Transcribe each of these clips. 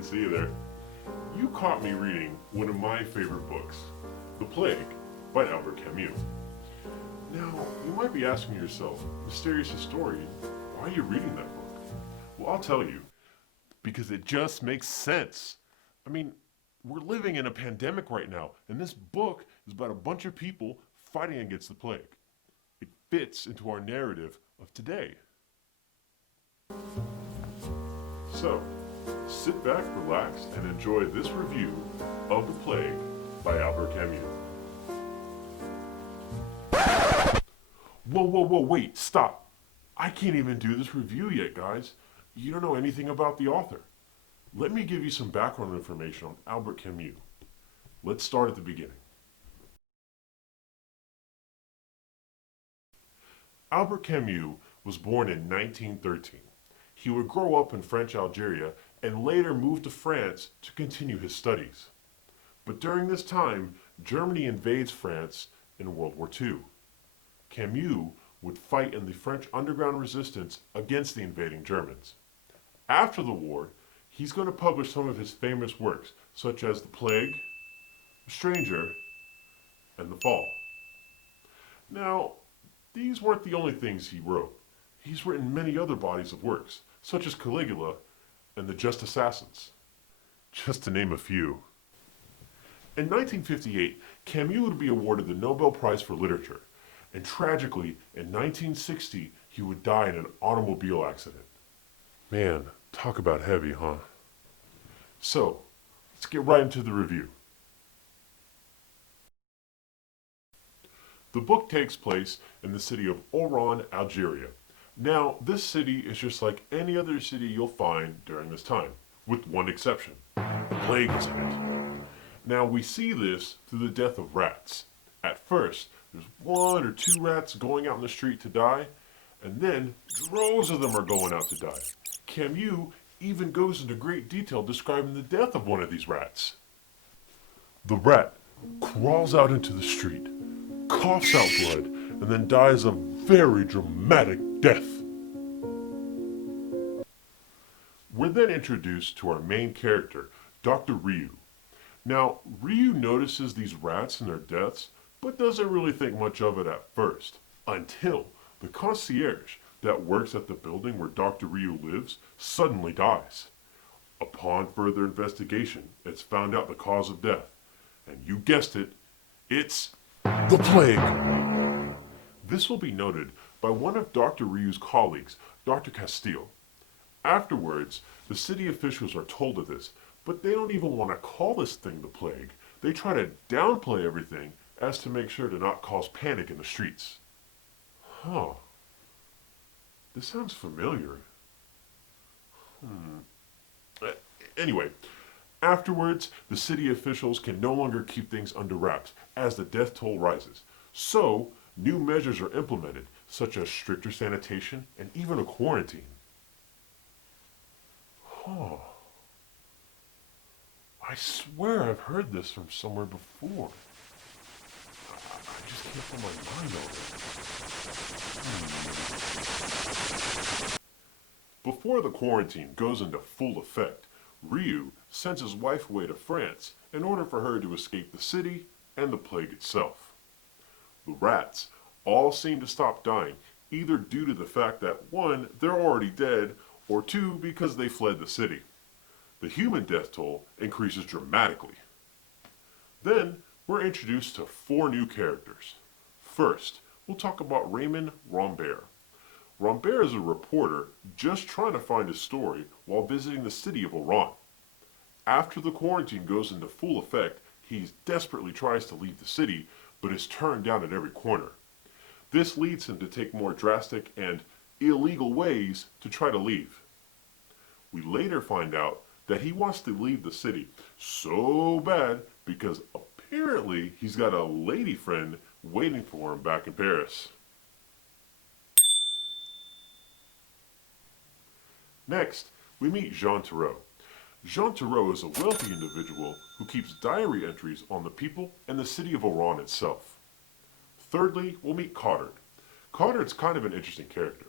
didn't see you there. You caught me reading one of my favorite books, The Plague by Albert Camus. Now, you might be asking yourself, mysterious historian, why are you reading that book? Well, I'll tell you, because it just makes sense. I mean, we're living in a pandemic right now, and this book is about a bunch of people fighting against the plague. It fits into our narrative of today. So, sit back, relax, and enjoy this review of The Plague by Albert Camus. Whoa, wait, stop. I can't even do this review yet, guys. You don't know anything about the author. Let me give you some background information on Albert Camus. Let's start at the beginning. Albert Camus was born in 1913. He would grow up in French Algeria and later move to France to continue his studies. But during this time, Germany invades France in World War II. Camus would fight in the French underground resistance against the invading Germans. After the war, he's going to publish some of his famous works, such as The Plague, A Stranger, and The Fall. Now, these weren't the only things he wrote. He's written many other bodies of works, such as Caligula and The Just Assassins, just to name a few. In 1958, Camus would be awarded the Nobel Prize for Literature, and tragically, in 1960, he would die in an automobile accident. Man, talk about heavy, huh? So, let's get right into the review. The book takes place in the city of Oran, Algeria. Now, this city is just like any other city you'll find during this time, with one exception. The plague is in it. Now, we see this through the death of rats. At first, there's one or two rats going out in the street to die, and then droves of them are going out to die. Camus even goes into great detail describing the death of one of these rats. The rat crawls out into the street, coughs out blood, and then dies a very dramatic death. We're then introduced to our main character, Dr. Ryu. Now, Ryu notices these rats and their deaths, but doesn't really think much of it at first, until the concierge that works at the building where Dr. Ryu lives suddenly dies. Upon further investigation, it's found out the cause of death, and you guessed it, it's the plague. This will be noted by one of Dr. Ryu's colleagues, Dr. Castile. Afterwards, the city officials are told of this, but they don't even want to call this thing the plague. They try to downplay everything as to make sure to not cause panic in the streets. Huh. This sounds familiar. Anyway, afterwards, the city officials can no longer keep things under wraps as the death toll rises. So, new measures are implemented, such as stricter sanitation and even a quarantine. Huh. I swear I've heard this from somewhere before. I just can't put my mind on it. Before the quarantine goes into full effect, Ryu sends his wife away to France in order for her to escape the city and the plague itself. The rats all seem to stop dying, either due to the fact that one, they're already dead, or two, because they fled the city. The human death toll increases dramatically. Then, we're introduced to four new characters. First, we'll talk about Raymond Rambert. Rambert is a reporter just trying to find a story while visiting the city of Oran. After the quarantine goes into full effect, he desperately tries to leave the city, but is turned down at every corner. This leads him to take more drastic and illegal ways to try to leave. We later find out that he wants to leave the city so bad because apparently he's got a lady friend waiting for him back in Paris. Next, we meet Jean Thoreau. Jean Thoreau is a wealthy individual who keeps diary entries on the people and the city of Oran itself. Thirdly, we'll meet Cottard. Cottard's kind of an interesting character.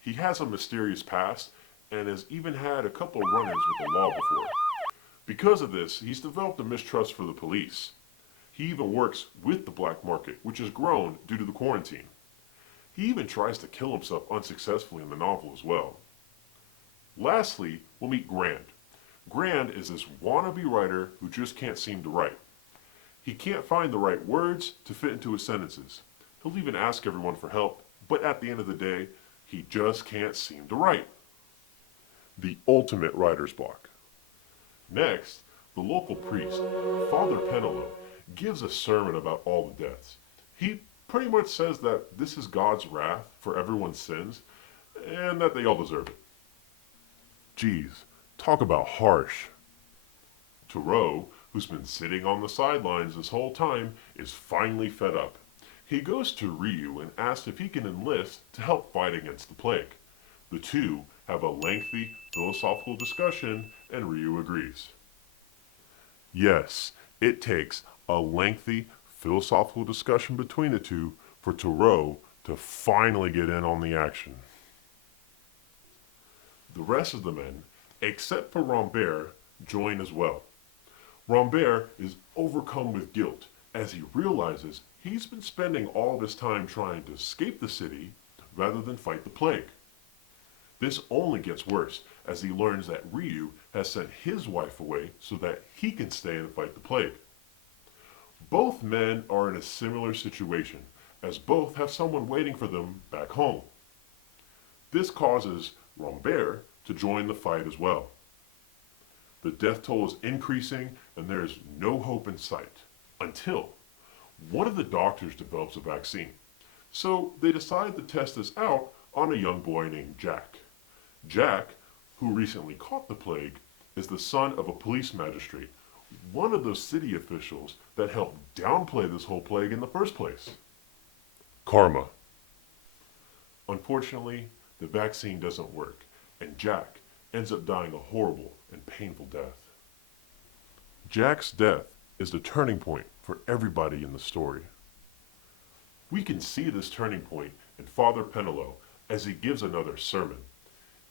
He has a mysterious past and has even had a couple of run-ins with the law before. Because of this, he's developed a mistrust for the police. He even works with the black market, which has grown due to the quarantine. He even tries to kill himself unsuccessfully in the novel as well. Lastly, we'll meet Grand. Grand is this wannabe writer who just can't seem to write. He can't find the right words to fit into his sentences. He'll even ask everyone for help, but at the end of the day, he just can't seem to write. The ultimate writer's block. Next, the local priest, Father Penello, gives a sermon about all the deaths. He pretty much says that this is God's wrath for everyone's sins, and that they all deserve it. Geez, talk about harsh. Thoreau, who's been sitting on the sidelines this whole time, is finally fed up. He goes to Ryu and asks if he can enlist to help fight against the plague. The two have a lengthy philosophical discussion, and Ryu agrees. Yes, it takes a lengthy philosophical discussion between the two for Thoreau to finally get in on the action. The rest of the men, except for Rambert, join as well. Rambert is overcome with guilt as he realizes he's been spending all of his time trying to escape the city rather than fight the plague. This only gets worse as he learns that Ryu has sent his wife away so that he can stay and fight the plague. Both men are in a similar situation as both have someone waiting for them back home. This causes Rambert to join the fight as well. The death toll is increasing and there is no hope in sight until one of the doctors develops a vaccine. So they decide to test this out on a young boy named Jack. Jack, who recently caught the plague, is the son of a police magistrate, one of those city officials that helped downplay this whole plague in the first place. Karma. Unfortunately, the vaccine doesn't work, and Jack ends up dying a horrible and painful death. Jack's death is the turning point for everybody in the story. We can see this turning point in Father Penello as he gives another sermon.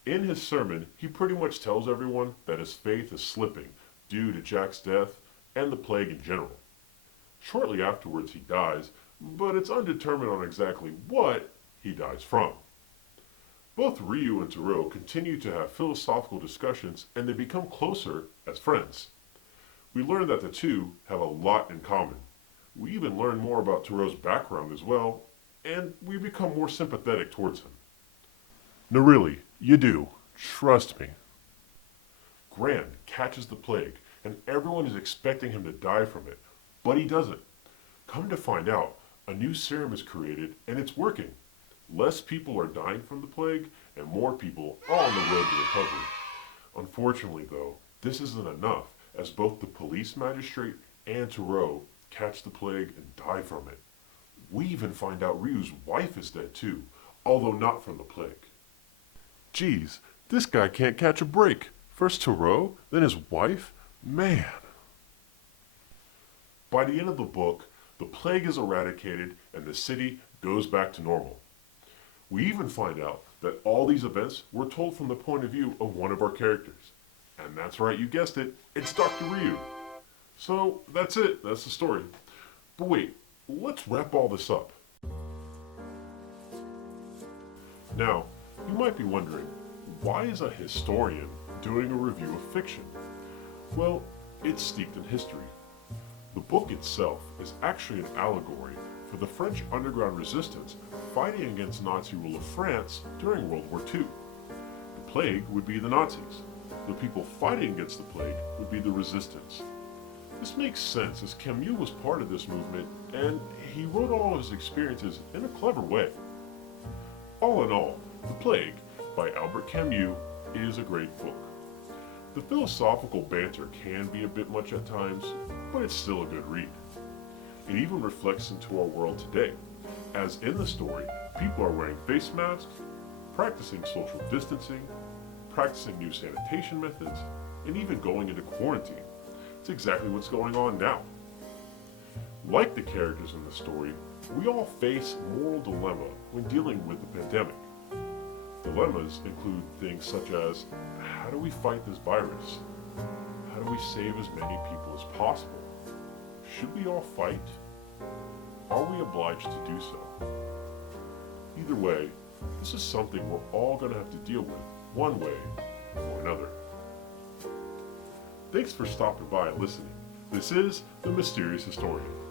In his sermon, he pretty much tells everyone that his faith is slipping due to Jack's death and the plague in general. Shortly afterwards he dies, but it's undetermined on exactly what he dies from. Both Ryu and Thoreau continue to have philosophical discussions and they become closer as friends. We learn that the two have a lot in common. We even learn more about Thoreau's background as well, and we become more sympathetic towards him. No, really, you do. Trust me. Grand catches the plague, and everyone is expecting him to die from it, but he doesn't. Come to find out, a new serum is created, and it's working. Less people are dying from the plague, and more people are on the road to recovery. Unfortunately, though, this isn't enough, as both the police magistrate and Thoreau catch the plague and die from it. We even find out Ryu's wife is dead too, although not from the plague. Geez, this guy can't catch a break. First Thoreau, then his wife? Man. By the end of the book, the plague is eradicated and the city goes back to normal. We even find out that all these events were told from the point of view of one of our characters. And that's right, you guessed it, it's Dr. Ryu. So that's it, that's the story. But wait, let's wrap all this up. Now, you might be wondering, why is a historian doing a review of fiction? Well, it's steeped in history. The book itself is actually an allegory for the French underground resistance fighting against Nazi rule of France during World War II. The plague would be the Nazis. The people fighting against the plague would be the resistance. This makes sense as Camus was part of this movement and he wrote all his experiences in a clever way. All in all, The Plague by Albert Camus is a great book. The philosophical banter can be a bit much at times, but it's still a good read. It even reflects into our world today, as in the story, people are wearing face masks, practicing social distancing, practicing new sanitation methods, and even going into quarantine. It's exactly what's going on now. Like the characters in the story, we all face moral dilemma when dealing with the pandemic. Dilemmas include things such as, how do we fight this virus? How do we save as many people as possible? Should we all fight? Are we obliged to do so? Either way, this is something we're all going to have to deal with, one way or another. Thanks for stopping by and listening. This is The Mysterious Historian.